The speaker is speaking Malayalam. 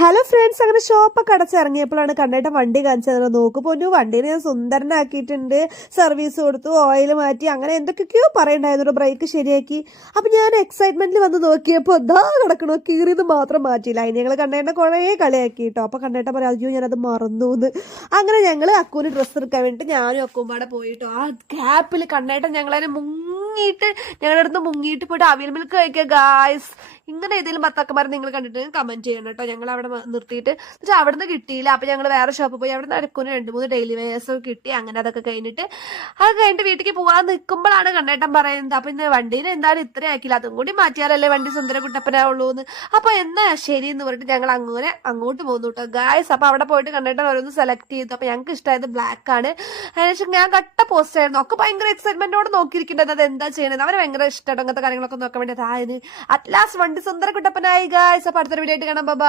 ഹലോ ഫ്രണ്ട്സ്, അങ്ങനെ ഷോപ്പൊക്കെ അടച്ചിറങ്ങിയപ്പോഴാണ് കണ്ണേട്ടൻ വണ്ടി കാണിച്ചത്. നോക്ക് പൊന്നു, വണ്ടീനെ ഞാൻ സുന്ദരനാക്കിയിട്ടുണ്ട്, സർവീസ് കൊടുത്തു, ഓയിൽ മാറ്റി, അങ്ങനെ എന്തൊക്കെയോ പറയണ്ടായിരുന്നു, ബ്രേക്ക് ശരിയാക്കി. അപ്പൊ ഞാൻ എക്സൈറ്റ്മെന്റിൽ വന്ന് നോക്കിയപ്പോൾ എന്താ നടക്കണോ, കീറിയത് മാത്രം മാറ്റിയില്ല. അതിന് ഞങ്ങൾ കണ്ണേട്ടനെ കുറേ കളിയാക്കി കേട്ടോ. അപ്പൊ കണ്ണേട്ടൻ പറയാം, അയ്യോ ഞാനത് മറന്നു എന്ന്. അങ്ങനെ ഞങ്ങൾ അക്കൂന് ഡ്രസ്സ് എടുക്കാൻ വേണ്ടിയിട്ട് ഞാനും അക്കൂമ്പാടെ പോയിട്ടോ. ആ ഗ്യാപ്പിൽ കണ്ണേട്ടൻ ഞങ്ങളതിനെ ഞങ്ങളുടെ അടുത്ത് മുങ്ങിയിട്ട് പോയിട്ട് അവിയൽ മിൽക്ക് കഴിക്കുക ഗായ്സ്. ഇങ്ങനെ ഏതെങ്കിലും ഭർത്താക്കന്മാരെ നിങ്ങൾ കണ്ടിട്ട് കമന്റ് ചെയ്യണം കേട്ടോ. ഞങ്ങൾ അവിടെ നിർത്തിയിട്ട് അവിടെ നിന്ന് കിട്ടിയില്ല. അപ്പൊ ഞങ്ങൾ വേറെ ഷോപ്പിൽ പോയി അവിടെ നടക്കുന്ന 2-3 ഡെയിലി വെയേഴ്സ് കിട്ടി. അങ്ങനെ അതൊക്കെ കഴിഞ്ഞിട്ട് വീട്ടിലേക്ക് പോകാൻ നിൽക്കുമ്പോഴാണ് കണ്ണേട്ടൻ പറയുന്നത്, അപ്പൊ ഇന്ന് വണ്ടീനെ എന്തായാലും ഇത്ര ആക്കില്ല, അതും കൂടി മാറ്റിയാലല്ലേ വണ്ടി സുന്ദര കുട്ടപ്പനാവുള്ളൂ എന്ന്. അപ്പൊ എന്നാ ശരി എന്ന് പറഞ്ഞിട്ട് ഞങ്ങൾ അങ്ങനെ അങ്ങോട്ട് പോകുന്നു കേട്ടോ ഗായ്സ്. അപ്പൊ അവിടെ പോയിട്ട് കണ്ണേട്ടൻ ഓരോന്ന് സെലക്ട് ചെയ്തു. അപ്പൊ ഞങ്ങൾക്ക് ഇഷ്ടമായത് ബ്ലാക്ക് ആണ്. അതിനുശേഷം ഞാൻ കട്ട പോസ്റ്റ് ആയിരുന്നു. ഒക്കെ ഭയങ്കര എക്സൈറ്റ്മെന്റോട് നോക്കിയിരിക്കേണ്ടത് അത് എന്താ ചെയ്യണത്. അവരെ ഭയങ്കര ഇഷ്ടമായിട്ട് അങ്ങനത്തെ കാര്യങ്ങളൊക്കെ നോക്കാൻ വേണ്ടി അതായത് അറ്റ് ലാസ്റ്റ് വണ്ടി സുന്ദര കുട്ടപ്പനായി ഗായ്സ്. അപ്പൊ അടുത്തൊരു വീഡിയോ ആയിട്ട് കാണാം. ബൈ.